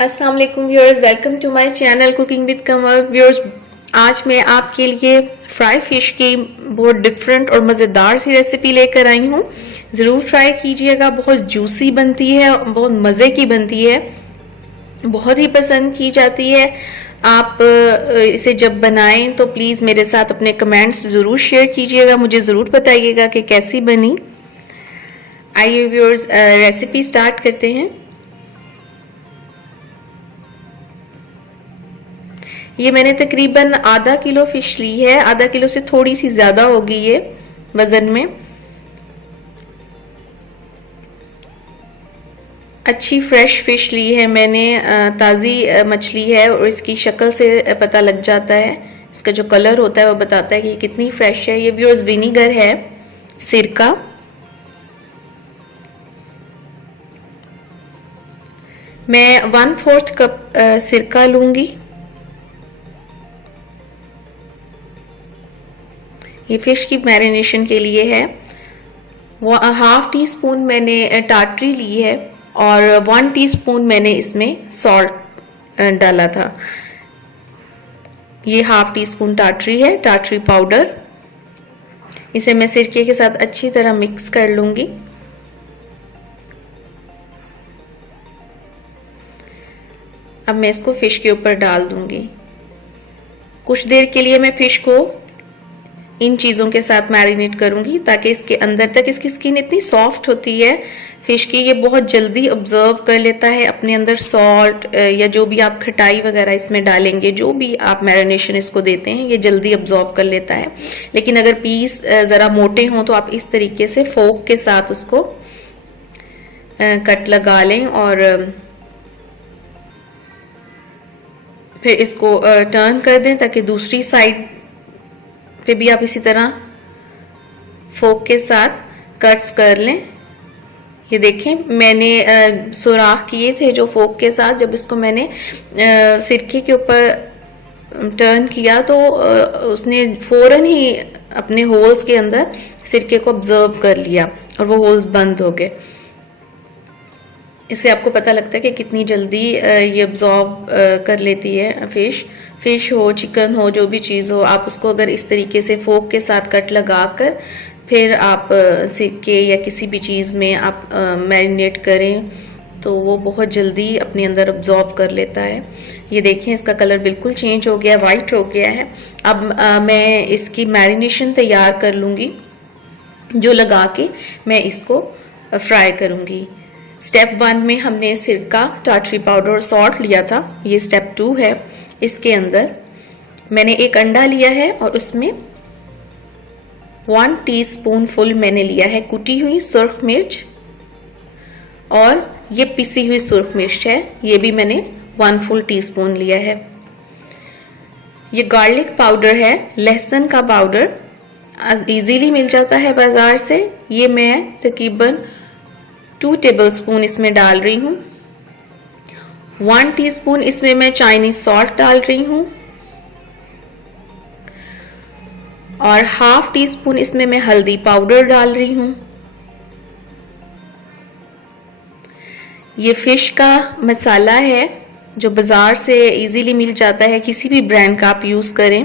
अस्सलाम वालेकुम viewers, welcome to my channel cooking with Kamal. Viewers, आज मैं आपके लिए फ्राई फिश की बहुत डिफरेंट और मज़ेदार सी रेसिपी लेकर आई हूँ। ज़रूर ट्राई कीजिएगा, बहुत जूसी बनती है, बहुत मज़े की बनती है, बहुत ही पसंद की जाती है। आप इसे जब बनाएं तो प्लीज़ मेरे साथ अपने कमेंट्स ज़रूर शेयर कीजिएगा, मुझे ज़रूर बताइएगा कि कैसी बनी। आइए व्यूअर्स, रेसिपी स्टार्ट करते हैं। ये मैंने तकरीबन आधा किलो फिश ली है, आधा किलो से थोड़ी सी ज़्यादा होगी ये वज़न में। अच्छी फ्रेश फिश ली है मैंने, ताज़ी मछली है और इसकी शक्ल से पता लग जाता है, इसका जो कलर होता है वो बताता है कि कितनी फ्रेश है। ये व्यूअर्स विनीगर है, सिरका। मैं 1/4 कप सिरका लूंगी। ये फिश की मैरिनेशन के लिए है। वो 1/2 टीस्पून मैंने टाटरी ली है और 1 टीस्पून मैंने इसमें सॉल्ट डाला था। ये 1/2 टीस्पून टाटरी है, टाटरी पाउडर। इसे मैं सिरके के साथ अच्छी तरह मिक्स कर लूंगी। अब मैं इसको फिश के ऊपर डाल दूंगी। कुछ देर के लिए मैं फिश को इन चीज़ों के साथ मैरिनेट करूंगी ताकि इसके अंदर तक, इसकी स्किन इतनी सॉफ्ट होती है फिश की, ये बहुत जल्दी ऑब्जर्व कर लेता है अपने अंदर सॉल्ट या जो भी आप खटाई वगैरह इसमें डालेंगे, जो भी आप मैरिनेशन इसको देते हैं, ये जल्दी ऑब्जर्व कर लेता है। लेकिन अगर पीस ज़रा मोटे हों तो आप इस तरीके से फोक के साथ उसको कट लगा लें और फिर इसको टर्न कर दें ताकि दूसरी साइड पे भी आप इसी तरह फोक के साथ कट्स कर लें। ये देखें, मैंने सुराख किए थे जो फोक के साथ, जब इसको मैंने सिरके के ऊपर टर्न किया तो उसने फौरन ही अपने होल्स के अंदर सिरके को ऑब्जर्व कर लिया और वो होल्स बंद हो गए। इससे आपको पता लगता है कि कितनी जल्दी ये ऑब्जॉर्ब कर लेती है फिश हो, चिकन हो, जो भी चीज़ हो। आप उसको अगर इस तरीके से फोक के साथ कट लगा कर फिर आप सिरके या किसी भी चीज़ में आप मैरिनेट करें तो वो बहुत जल्दी अपने अंदर ऑब्जॉर्ब कर लेता है। ये देखें, इसका कलर बिल्कुल चेंज हो गया, वाइट हो गया है। अब मैं इसकी मैरिनेशन तैयार कर लूँगी, जो लगा के मैं इसको फ्राई करूँगी। स्टेप 1 में हमने सिरका, टाटरी पाउडर और सॉल्ट लिया था। ये स्टेप 2 है। इसके अंदर मैंने एक अंडा लिया है और उसमें 1 टीस्पून फुल मैंने लिया है कुटी हुई सुर्ख मिर्च, और ये पिसी हुई सुर्ख मिर्च है, ये भी मैंने 1 फुल टीस्पून लिया है। ये गार्लिक पाउडर है, लहसुन का पाउडर इजीली मिल जाता है बाजार से। ये मैं तकरीबन 2 टेबलस्पून इसमें डाल रही हूँ। 1 टीस्पून इसमें मैं चाइनीज सॉल्ट डाल रही हूँ और 1/2 टीस्पून इसमें मैं हल्दी पाउडर डाल रही हूँ। ये फिश का मसाला है जो बाजार से इजीली मिल जाता है, किसी भी ब्रांड का आप यूज करें।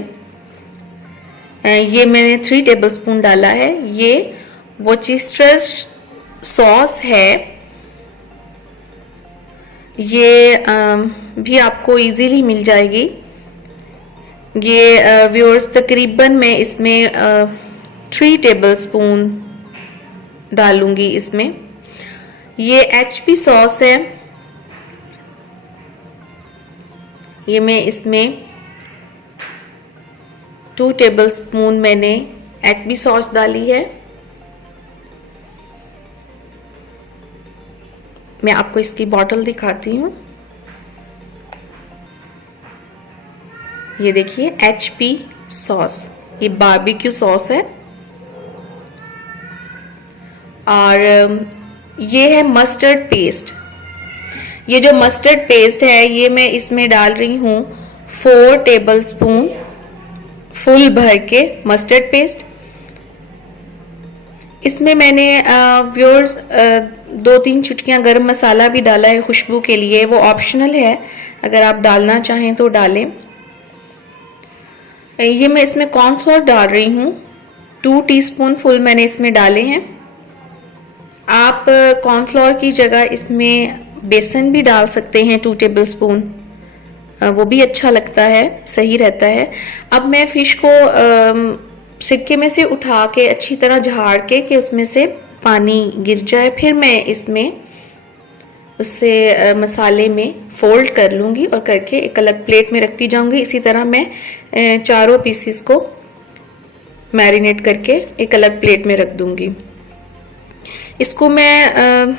ये मैंने 3 टेबलस्पून डाला है। ये वोर्सेस्टर सॉस है, ये भी आपको इजीली मिल जाएगी। ये व्यूअर्स तकरीबन मैं इसमें 3 टेबलस्पून डालूंगी इसमें। ये HP सॉस है, ये मैं इसमें 2 टेबलस्पून मैंने HP सॉस डाली है। मैं आपको इसकी बॉटल दिखाती हूँ। ये देखिए, HP सॉस, ये बारबेक्यू सॉस है। और ये है मस्टर्ड पेस्ट। ये जो मस्टर्ड पेस्ट है ये मैं इसमें डाल रही हूँ 4 टेबलस्पून फुल भर के मस्टर्ड पेस्ट। इसमें मैंने व्यूअर्स 2-3 चुटकियां गरम मसाला भी डाला है खुशबू के लिए, वो ऑप्शनल है, अगर आप डालना चाहें तो डालें। ये मैं इसमें कॉर्नफ्लोर डाल रही हूँ, 2 टीस्पून फुल मैंने इसमें डाले हैं। आप कॉर्नफ्लोर की जगह इसमें बेसन भी डाल सकते हैं 2 टेबलस्पून, वो भी अच्छा लगता है, सही रहता है। अब मैं फिश को सिरके में से उठा के अच्छी तरह झाड़ के कि उसमें से पानी गिर जाए, फिर मैं इसमें उससे मसाले में फोल्ड कर लूँगी और करके एक अलग प्लेट में रखती जाऊँगी। इसी तरह मैं चारों पीसीस को मैरिनेट करके एक अलग प्लेट में रख दूँगी। इसको मैं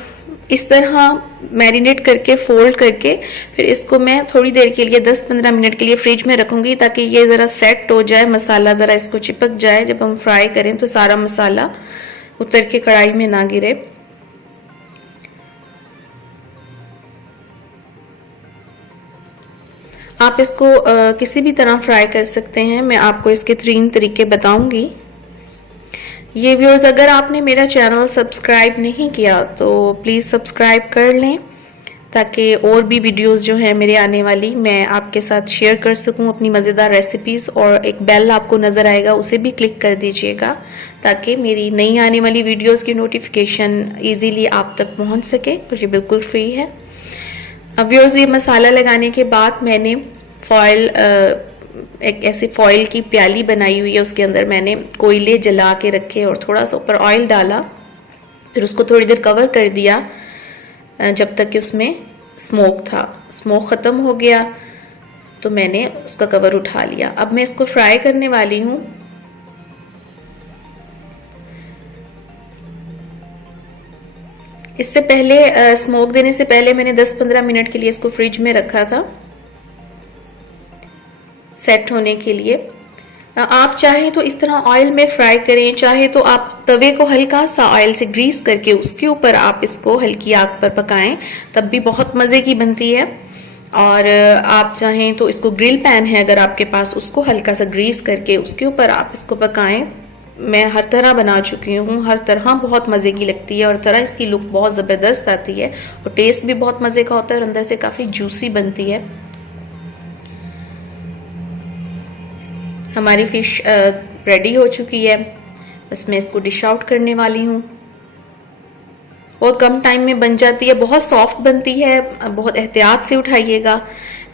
इस तरह मैरिनेट करके फोल्ड करके फिर इसको मैं थोड़ी देर के लिए 10-15 मिनट के लिए फ्रिज में रखूँगी, ताकि ये ज़रा सेट हो जाए, मसाला ज़रा इसको चिपक जाए। जब हम फ्राई करें तो सारा मसाला उतर के कढ़ाई में ना गिरे। आप इसको किसी भी तरह फ्राई कर सकते हैं, मैं आपको इसके 3 तरीके बताऊंगी। ये व्यूअर्स, अगर आपने मेरा चैनल सब्सक्राइब नहीं किया तो प्लीज़ सब्सक्राइब कर लें, ताकि और भी वीडियोस जो हैं मेरे आने वाली मैं आपके साथ शेयर कर सकूं अपनी मज़ेदार रेसिपीज़। और एक बेल आपको नज़र आएगा, उसे भी क्लिक कर दीजिएगा, ताकि मेरी नई आने वाली वीडियोस की नोटिफिकेशन ईजीली आप तक पहुंच सके, और ये बिल्कुल फ्री है। अब व्यूअर्स, ये मसाला लगाने के बाद मैंने फॉयल, एक ऐसी फॉयल की प्याली बनाई हुई है, उसके अंदर मैंने कोयले जला के रखे और थोड़ा सा ऊपर ऑयल डाला, फिर उसको थोड़ी देर कवर कर दिया जब तक कि उसमें स्मोक था। स्मोक ख़त्म हो गया तो मैंने उसका कवर उठा लिया। अब मैं इसको फ्राई करने वाली हूँ। इससे पहले स्मोक देने से पहले मैंने 10-15 मिनट के लिए इसको फ्रिज में रखा था सेट होने के लिए। आप चाहें तो इस तरह ऑयल में फ्राई करें, चाहे तो आप तवे को हल्का सा ऑयल से ग्रीस करके उसके ऊपर आप इसको हल्की आग पर पकाएं, तब भी बहुत मज़े की बनती है। और आप चाहें तो इसको ग्रिल पैन है अगर आपके पास, उसको हल्का सा ग्रीस करके उसके ऊपर आप इसको पकाएं। मैं हर तरह बना चुकी हूँ, हर तरह बहुत मज़े की लगती है, और तरह इसकी लुक बहुत ज़बरदस्त आती है और टेस्ट भी बहुत मज़े का होता है, और अंदर से काफ़ी जूसी बनती है। हमारी फ़िश रेडी हो चुकी है, बस मैं इसको डिश आउट करने वाली हूँ। बहुत कम टाइम में बन जाती है, बहुत सॉफ्ट बनती है, बहुत एहतियात से उठाइएगा,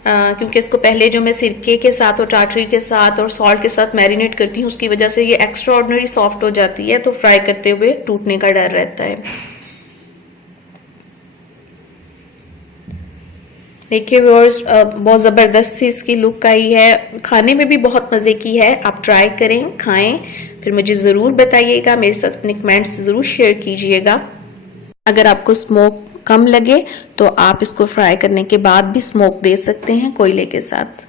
क्योंकि इसको पहले जो मैं सिरके के साथ और टाटरी के साथ और सॉल्ट के साथ मैरिनेट करती हूँ, उसकी वजह से ये एक्स्ट्रा ऑर्डिनरी सॉफ्ट हो जाती है, तो फ्राई करते हुए टूटने का डर रहता है। देखिए व्यूअर्स, बहुत ज़बरदस्त सी इसकी लुक आई है, खाने में भी बहुत मज़े की है। आप ट्राई करें, खाएं, फिर मुझे ज़रूर बताइएगा, मेरे साथ अपने कमेंट्स ज़रूर शेयर कीजिएगा। अगर आपको स्मोक कम लगे तो आप इसको फ्राई करने के बाद भी स्मोक दे सकते हैं कोयले के साथ।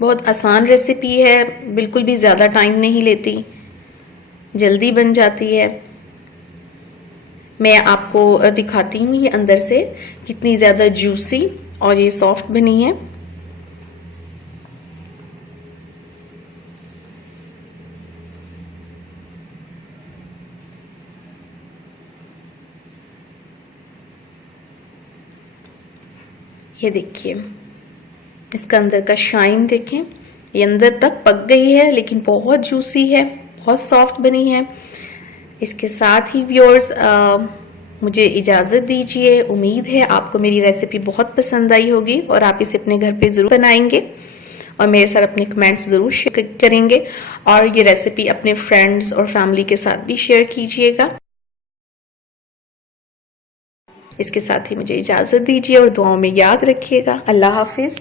बहुत आसान रेसिपी है, बिल्कुल भी ज़्यादा टाइम नहीं लेती, जल्दी बन जाती है। मैं आपको दिखाती हूँ ये अंदर से कितनी ज़्यादा जूसी और ये सॉफ्ट बनी है। ये देखिए, इसका अंदर का शाइन देखें, ये अंदर तक पक गई है, लेकिन बहुत जूसी है, बहुत सॉफ्ट बनी है। इसके साथ ही व्यूअर्स, मुझे इजाज़त दीजिए। उम्मीद है आपको मेरी रेसिपी बहुत पसंद आई होगी और आप इसे अपने घर पे ज़रूर बनाएंगे और मेरे साथ अपने कमेंट्स ज़रूर शेयर करेंगे, और ये रेसिपी अपने फ्रेंड्स और फैमिली के साथ भी शेयर कीजिएगा। इसके साथ ही मुझे इजाज़त दीजिए और दुआओं में याद रखिएगा। अल्लाह हाफिज़।